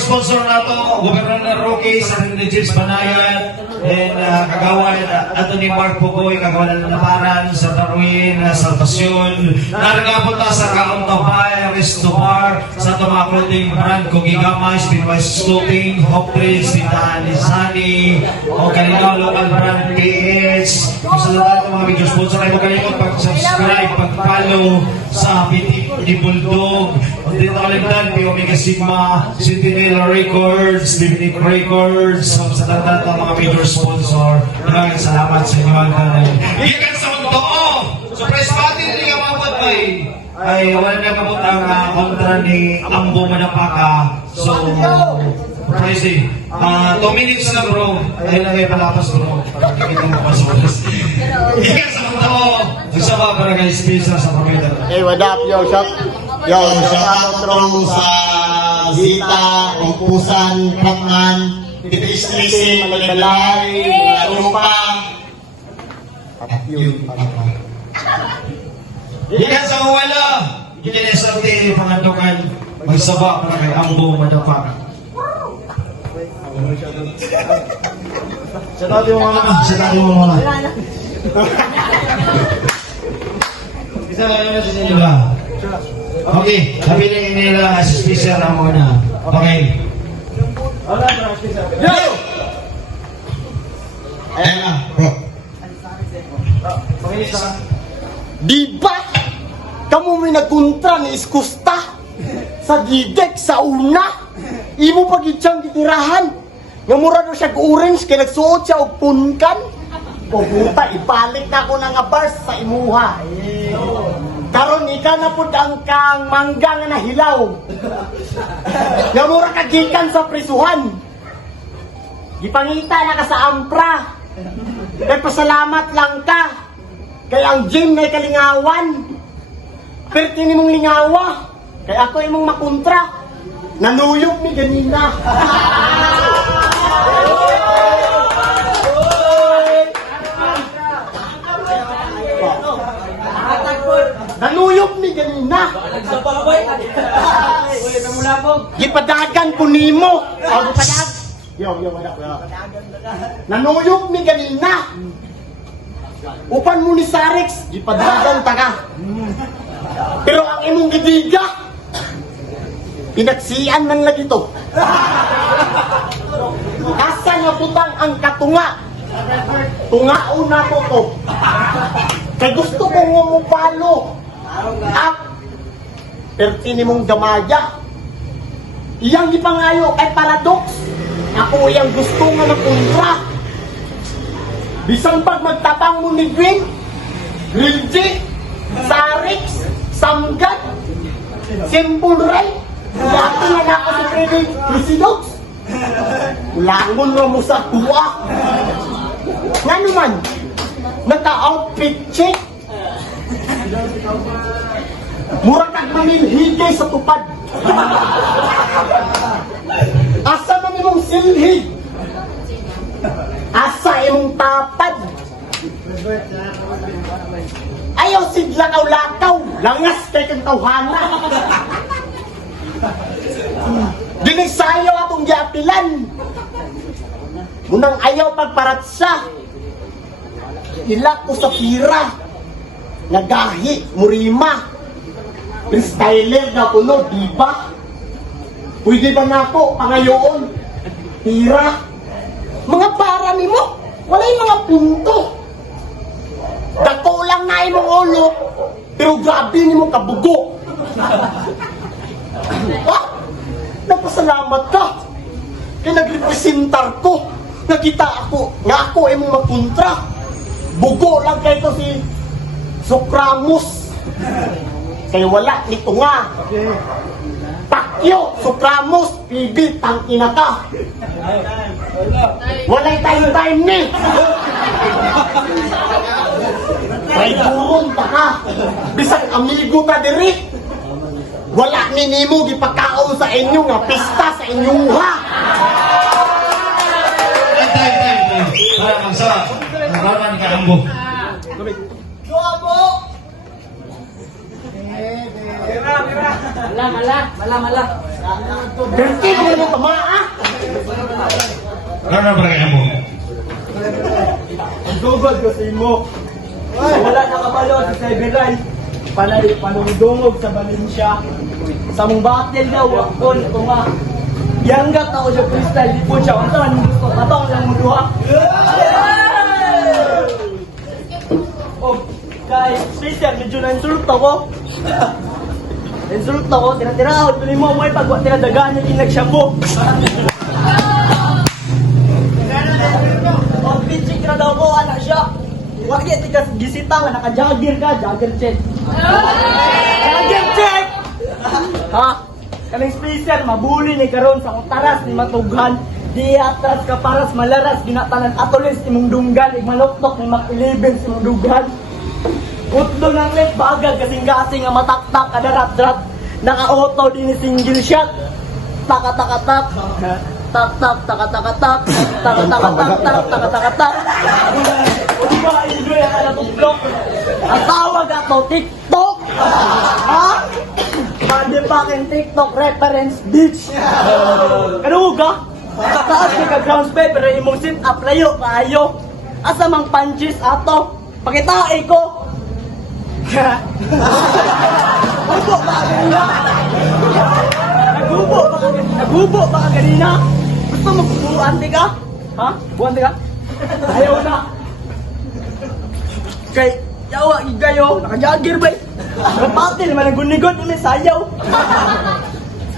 Sponsor nato Governor Roque, Senator James Banayan, and kagawan Anthony Mark Pugoy, kagawan ng Naparan, sa Darwin, Salvacion, naragapon ta sa Kauntabay, Resto Bar, sa mga clothing brand, Kugigamay, Spinwise Clothing, Hope Trades, Tindahan ni Sunny, o kanina local brand PH. Gusto na tayo mga video sponsor, ay kanina pag-subscribe, pag-follow sa Pitik ni Bulldog, o dito kalimdan, P Omega Sigma, Sentinel Records, Dividic Records, sa tanda ito mga major sponsor. Maraming salamat sa inyo ang kanay. Ikan sa mundo! Surprise party nila yung mga bay! Ay, wala na kabot ang kontra ni Ambo Madapaka. So, surprise day. 2 minutes na bro. Ayun na kayo palapas bro. Pagkikita mo pa sa oras. Ikan sa mundo! Gusto ba para guys, pizza sa pamilya? Hey, what up, yo, shop? Yo, shout out from sa Zita, Umpusan, Pratman, Titis-Lisi, Malaybalay, Rupa. Yun, papa. Ikan sa uwala! Ikinesarte, pangandukan, magsaba para kay Ambo Madapaka. Shout out yung mga Shout out mo mga. Isa na yun sa inyo ba? Okay, nabiling nila as special na muna. Okay. Yo! Ayan na, bro. Di ba? Kamu may nagkontra ni Iskusta sa gidek sa una. Imo pag itsang gitirahan. Nga mura daw siya orange kaya nagsuot siya og punkan. Puputa, ibalik na ako nga bars sa imuha. Karon ika na po ang kang mangga nga nahilaw. Nga mura kagikan sa prisuhan. Gipangita na ka sa ampra. Kaya pasalamat lang ka. Kaya ang gym na kalingawan. Pero tini mong lingawa. Kaya ako imong makontra. Nanuyog ni ganina. Nanuyog ni ganina. Gipadagan po nimo. Yo, wala. Nanuyog ni ganina. Upan mo ni Sarex, gipadagan ta ka. Pero ang imong gidiga, pinaksian man lagi to. Asa nga putang ang katunga. Tungaon na ko to. Kay gusto ko nga mo palo. Pero tini mong damaya. Iyang gipangayo kay paradox. Ako iyang gusto nga makontra. Bisan pag magtapang mo ni Green, Grilji, Sarix, Samgat, Simple Ray, dati nga na ako si Freddy Presidox. Langon mo sa tuwa. Nga naman, naka-outfit check. Mura kag mamilhigay sa tupad. Asa man imong silhig? Asa imong tapad? Ayaw sidlakaw-lakaw, langas kay kang tawhana. Dinisayaw atong giapil dakilan. Munang ayaw pagparatsa. Ilak ko sa pira. Nagahi, murima. Freestyler na kuno, di ba? Pwede ba na ako pangayoon? Pira. Mga para ni mo, wala yung mga punto. Dako lang na imong ulo, pero grabe ni mo kabugo. Nagpasalamat ka. Kaya nagrepresentar ko. Nakita ako, nga ako ay mong mapuntra. Bugo lang kayo to si Sukramos. Kaya wala nito nga. Pakyo, Sukramos, PB, tangina ka. Walay time ni. May burong pa ka. Bisang amigo ka diri. Wala ni nimo gipakaon sa inyo nga pista sa inyong ha. Time. Para magsawa. Nagkaroon ka ambo. Mala. Berti mo mo tamaa. Nagkaroon ka ambo. Ang dugod ko sa imo. Wala nakabalo sa Cyberline. Panungdungog sa Valencia. Sa mong batil daw, wakon, ito nga. Yanggat ako sa freestyle, di po siya. Ang saan mo gusto, tabang lang mo duha. Oh, guys, freestyle, medyo na-insult ako. Na-insult ako, tira-tira ako. Tuloy mo, may pagwa tira-dagaan yung kinag-shampoo. Oh, pitching na daw ko, anak siya. Wag yan, tigas gisita nga, naka-jogger ka, jogger check. Jogger check! Ha? Kaming special, mabuli ni karon sa kong taras ni matughan. Di atras ka paras malaras, ginatanan atolis imong dunggan, igmanoktok ni Mac 11 imong dunggan. Utlo ng net, bagal kasing-kasing nga mataktak, kadarat-drat. Naka-auto din ni single shot. Taka-taka-tak. Tak-tak, taka-taka-tak. Tak-taka-tak-tak, taka-taka-tak. Di ba, enjoy ang alatong ang tawag ato, TikTok! Ha? Pwede pa aking TikTok reference, bitch! Ano ka? Taas ka ground spell, pero imong sit up layo, kaayo. Asa mang punches ato? Pakitae ko! Nagubo ba ka ganina? Nagubo ba ka ganina? Gusto mo bubuan, di ka? Ha? Buwan, di ka? Ayaw na! Kay, yawa, gigayo, naka-jogger ba eh? Kapatil, managunigod, may sayaw.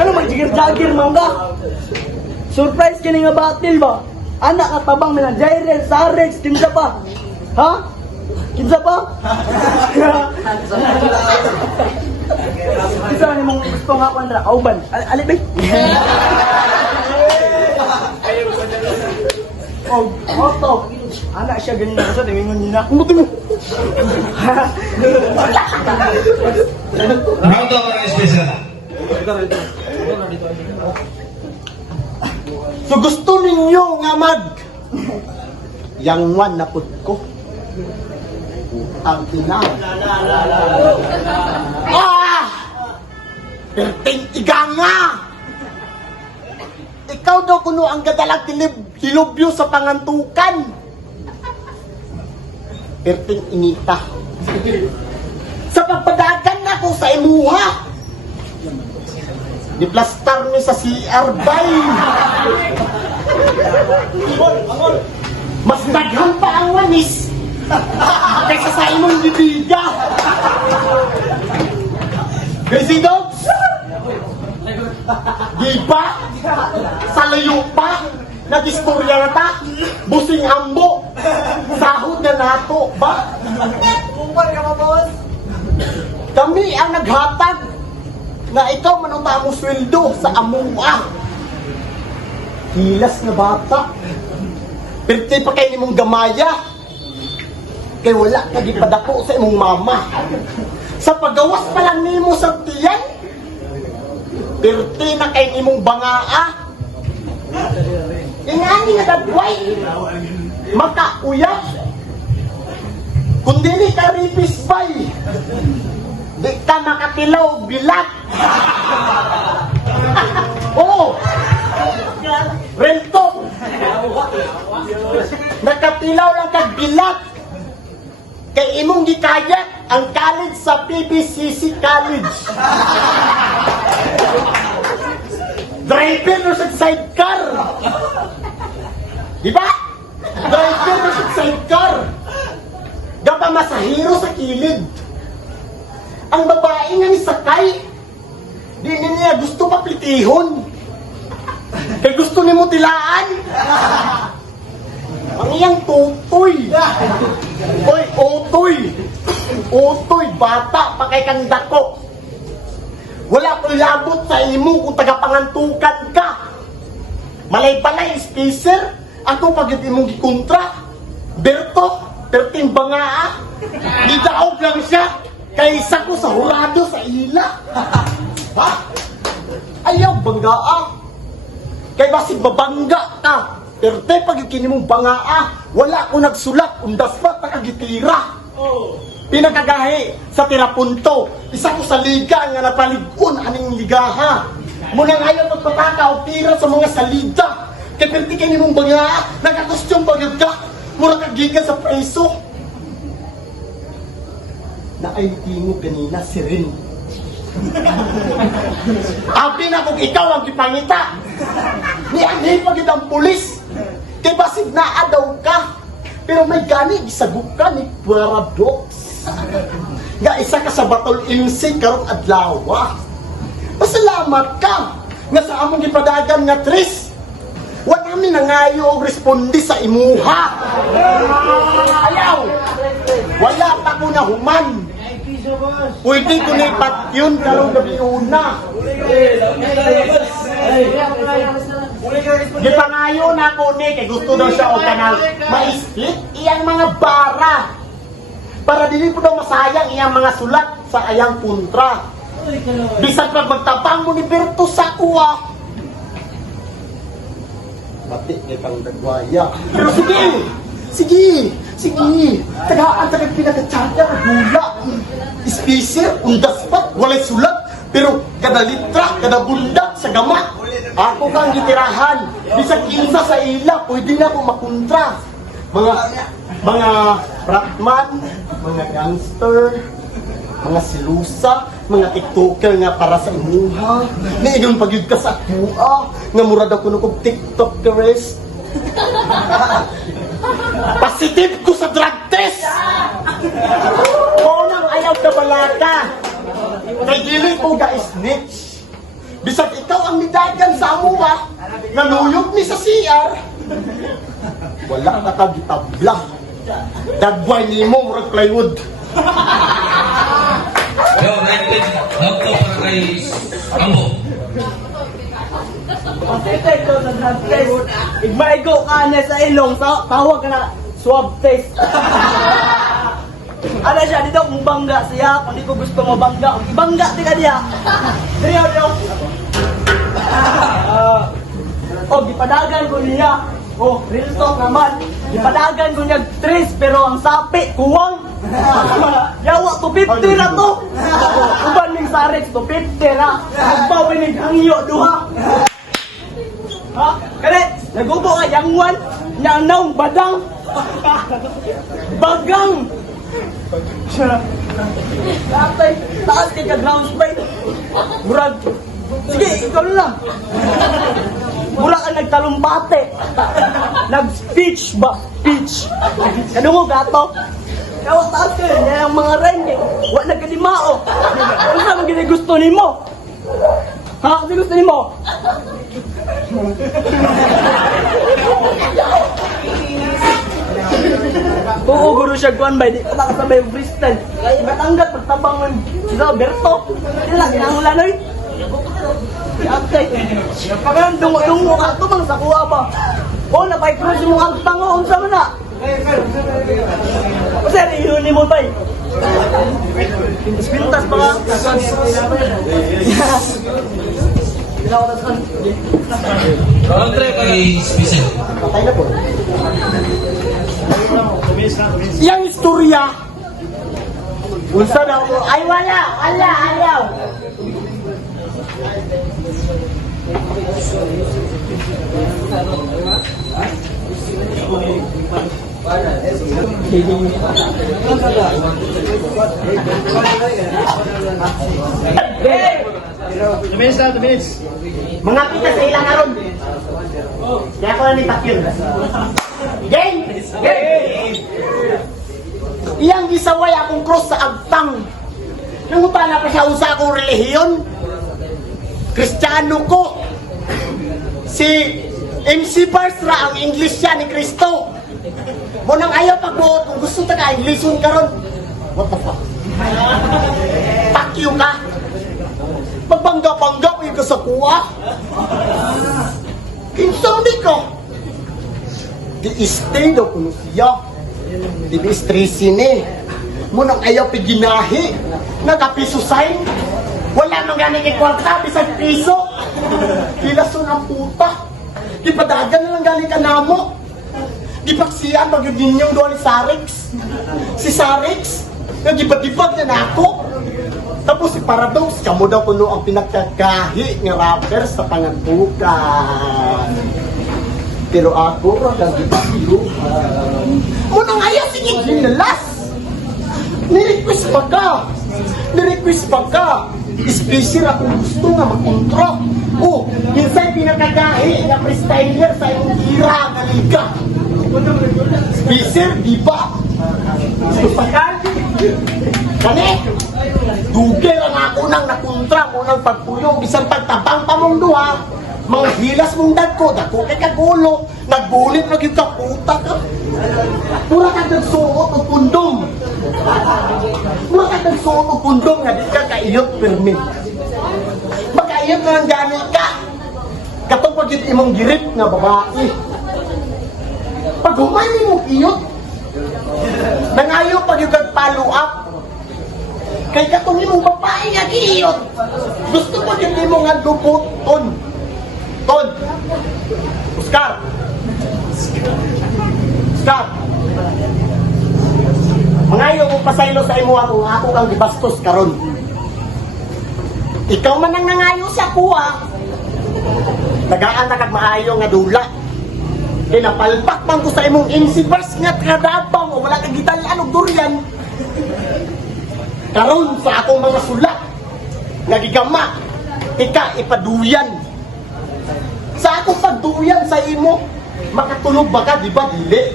Ano, mag-jigger-jogger, mangga? Surprise ka nga batil ba? Anak at tabang na Jairel, Sarex, kinsa pa? Ha? Kinsa pa? Kinsa man mong gusto nga ko na kauban? Alip eh? Oh, Otto. Anak siya ganyan sa tingingon niya na. Umuti mo. Round of our special. So gusto ninyo nga yang one na put ko. Putang ina. Perting iganga! Ikaw daw kuno ang gadalag hilubyo sa pangantukan. Perting inita. Sa pagpadagan na ko sa imuha. Diplastar ni sa CR bay. Mas daghan pa ang wanis kaysa sa imong bibida. Crazy dogs? Di ba? Sa layo pa? Nag-istorya na ta? Busing ambo? Sahod na nato ba? Kumpar ka pa, boss? Kami ang naghatag na ikaw manunta mo sweldo sa amua. Hilas na bata. Pero pa kayo ni mong gamaya. Kaya wala ka gipadako sa imong mama. Sa paggawas pa lang nimo sa tiyan. Pero na kayo ni mong bangaa. Ingani nga dagway. Makauya. Kung dili ka ripis bay. Di ka makatilaw bilat. Oo. rento. Nakatilaw lang kag bilat. Kay imong gikayat ang college sa PBCC College. Driver no sa sidecar. Di ba? Driver no sa sidecar. Gapa masahiro sa kilid. Ang babae nga ni sakay, di niya gusto paplitihon. Kay gusto ni mo tilaan. Ang iyang tutoy. Oy, utoy. Utoy, bata, pa kay kang dako. Wala ko'y labot sa imo kung tagapangantukan ka. Malay-palay, spacer. Ako pag imong gikontra. Berto, perting bangaa. Didaog lang siya. Kaysa ko sa hurado sa ila. Ha? Ayaw banggaa. Kay basig babangga ka. Pero te pag ikinimong bangaa, wala ko nagsulat, undas pa takagitira. Pinagagahi sa tirapunto, isa ko sa liga nga napaligon aning ligaha. Munang ayaw magpataka o tira sa mga salida. Kay perti kinimong bangaa, nagkakustyong bagad ka, mura kagiga sa preso. Na ay tingo kanina si Rin. Abi na kung ikaw ang gipangita. Niyanhin pagid ang pulis. Kay basig naa daw ka. Pero may gani, isagok ka ni Paradox. Nga isa ka sa batol MC karong adlaw. Pasalamat ka. Nga sa among gipadagan nga Tris. Wala mi nangayo og respondi sa imuha. Ayaw. Wala pa ko na human. Pwede ko na ipat yun karong gabi una. Gipangayo na ko ni kay gusto daw siya o kanal ma-split iyang mga bara. Para dili po daw masayang iyang mga sulat sa ayang puntra. Bisan pag magtabang mo ni Berto sa kuwa. Bati kay kang dagwaya. Pero sige! Sige! Sige! Tagaan tagad pinagkatsada na gula. Spacer, undas pa, walay sulat. Pero kada litra, kada bundak sa gama. Ako kang gitirahan. Bisag kinsa sa ila, pwede na ako makontra. Mga rockman, mga gangster, mga silusa, mga tiktoker nga para sa imuha. Niigon pagyud ka sa kuha, nga murad ako nung tiktokeres. Positive ko sa drug test! Unang ayaw ka balata. Kay dili ko ga-snitch. Bisag ikaw ang nidagan sa amuha, nanuyog ni sa CR. Wala ka kagitabla. Dagway ni mo, murag plywood. Yo, rated auto para kay Ambo. Pasitay ko sa drug test. Igmaigo ka na sa ilong, tawag ka na swab test. Ano siya, dito kung bangga siya, kung di ko gusto mo bangga, kung ibangga di ka niya. Dito. Oh, gipadagan ko niya. Oh, real talk naman. Gipadagan ko niya 3, pero ang sapi, kuwang. Yawa, 250 na to. Uban ning sarix, 250 na. Nagpawinig hangyo, duha. Ha? Karet, nagubo ka, yangwan, nanaw, badang. Bagang. Tatay, taas kay ka-ground spike. Murag. Sige, ikaw na lang. Mura ka nagtalumpate. Nag-speech ba? Speech. Ano mo, gato? Kaya taas ka, yan ang mga renge. Wala nagkalimao. Ano sa mga gusto ni mo? Ha? Ano gusto ni mo? Oo, guru siya kuan bay, di ko makasabay yung freestyle. Kaya matanggat, pagtabang mo si Roberto. Hindi lang, kinangulanoy. Okay. Pagkaroon, dungo ka ito bang sa kuha ba? O, napay-cruise mo ang tango, unsa mo na? Kasi, ihuli mo tayo. Pintas pa nga. Kontra kay Special. Patay na po. Yang istorya. Unsa daw mo? Ay wala, ayaw. Mga kita sa ilang aron. Kaya ko na ni Takil. Game! Iyang gisaway akong cross sa agtang. Nangutana pa siya usa akong relihiyon. Kristiyano ko. Si MC Barsra ang English siya ni Kristo. Munang ayaw pagbuot kung gusto ta ka Englisyon karon. What the fuck? Takyo ka. Magbangga-bangga ko yung kasakuha. Kinsang di ka. Di istay daw kuno siya. Di istresin eh. Munang ayaw piginahi. Nagapiso sign. Wala nang ganing ikwarta, bisag piso. Kilason ang puta. Di padagan na lang galing ka namo. Di paksiyan pag yung ninyong doon ni Sarix. Si Sarix, nagibad-ibad na ako. Tapos si Paradox, kamo daw kuno ang pinagkagahi ng rapper sa pangantukan. Pero ako, nagibad-iluhan. Munang ayaw, sige, ginalas. Nirequest pa ka. Special akong gusto nga mag-intro. Oh, minsan pinagkagahi nga freestyler sa iyong ira nga liga. Special, di ba? Gusto pa ka? Kani? Dugay ang ako nang nakontra mo ng pagpuyong bisan pagtabang pa mong duha. Mga hilas mong dako kay kagulo. Nagbulit na yung kaputa ka. Mura ka nagsuot o kundom. Nga di ka kaiyot permit. Makaiyot na lang gani ka. Katong pag yun imong girip na babae. Pag humani mong iyot, nangayo pag yung follow up. Kay katong imong babae nga giiyot. Gusto pag yun imong nga dupot, Ton. Oscar. Mangayo mo pasaylo sa imo ako kang gibastos karon. Ikaw man ang nangayo sa kuha. Tagaan na kag maayo nga dula. Kinapalpak man ko sa imong MC Bars nga kadabang o wala kang gitalan og durian. Karon sa akong mga sulat nagigama ika ipaduyan. Sa akong pagduyan sa imo makatulog ba ka, di ba? Dili.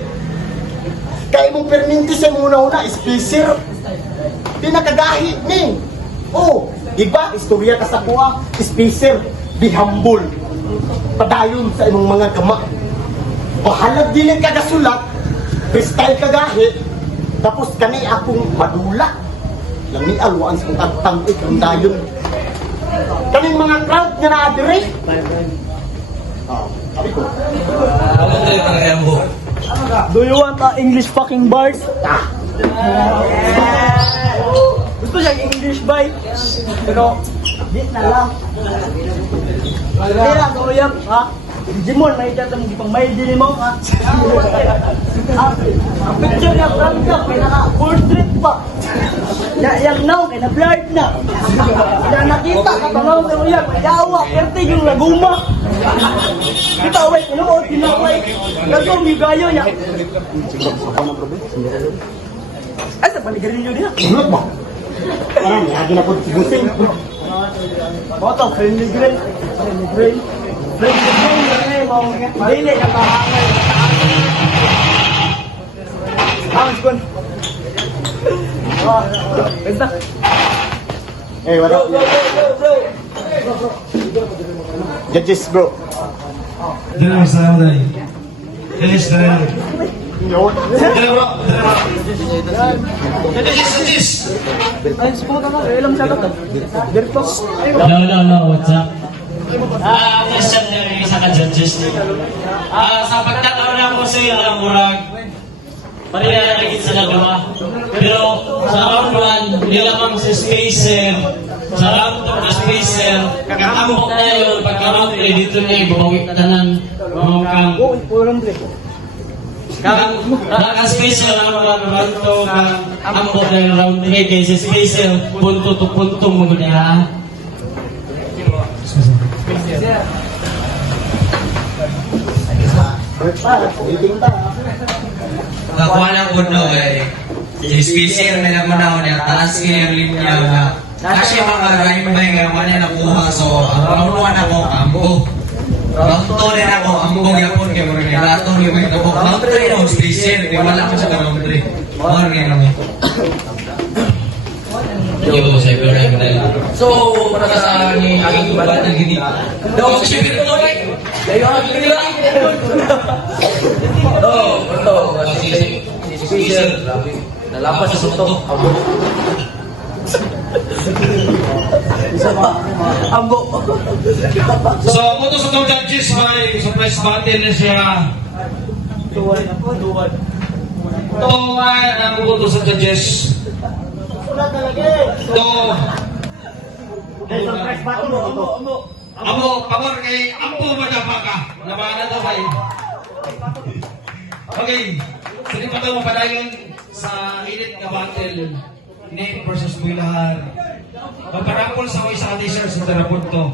Kaya mong perminti sa muna-una, speaker. Pinakagahi ni. Oh, di ba? Istorya ka sa kuha, speaker. Be humble. Padayon sa imong mga kama. Bahalag din ka gasulat, freestyle kagahi, tapos kani akong madula. Lang ni alwaan sa kong agtang ang dayon. Kaning mga crowd nga na-adire. Sabi ko. Ako tayo para mo. Do you want English fucking bars? Gusto siya English bite? Pero, bit na lang. Kaya, kawayap, ha? Jimon, may tatang di pang may dili mo, ha? Ang picture niya, brand ka, may naka-full strip pa. Yang now, kaya na-blurred na. Kaya nakita, katanaw sa uyap, yawa, pertig yung laguma. Kita, wait, inuot, tinaway. Gagawin yung gayo niya. Ay, sa paligarin nyo niya. Ingat ba? Parang lagi na po tibusing. Boto, friendly grain. Friendly grain. Friendly grain, dili ka mahangay. Ang skon. Basta. Eh, what up? Judges, bro. Dalawa sa uday. Finish na rin. Yun. Dalawa. Judges. Ay, spot ako. Ilang sa to. Dirto. No, what's up? Question na sa ka-judges. Sa pagtataon na ko sa iyo ng murag, pareha na rin sa nagawa. Pero sa round 1, nilamang si Spacer. Sa round 2 na Spacer, kakambok na yun. Pagka round 3, dito na ibabawit na ng mamukang. Oh, purong tre. Kaka Spacer, round 1, round 2, kang ambok na yung round 3. Kaya si Spacer, punto to punto mo ganyan. Waiting ta. Nakuha ng kuno kay special na naman ako niya, taas kayo yung linya na kasi mga raimbay nga man na nakuha, so ang round 1 ako, ambo. Round 2 rin ako, ambo yapon kay mo rin. Ratong yung may nabok. Round 3 no, special, di wala ko sa round 3. More rin ako. Yo, sa ibrahim na yun. So, para sa ni aking ibadat ng gini. Daw, kasi ito to eh. Dayo ang gini. Ito, kasi special. Nalapas sa suntok. Ambo. So, puto sa itong judges, may surprise battle na siya. Duwan ako, duwan. Ito ang puto sa judges. Wala talaga. Ito, Surprise battle mo ito. amo, pamor kay Ampo Madapaka. Nabana daw kayo. Okay, sige pa ito mapadayon sa init na battle. Name versus Builahar. Magparapol sa isa ka t-shirt sa Terapunto.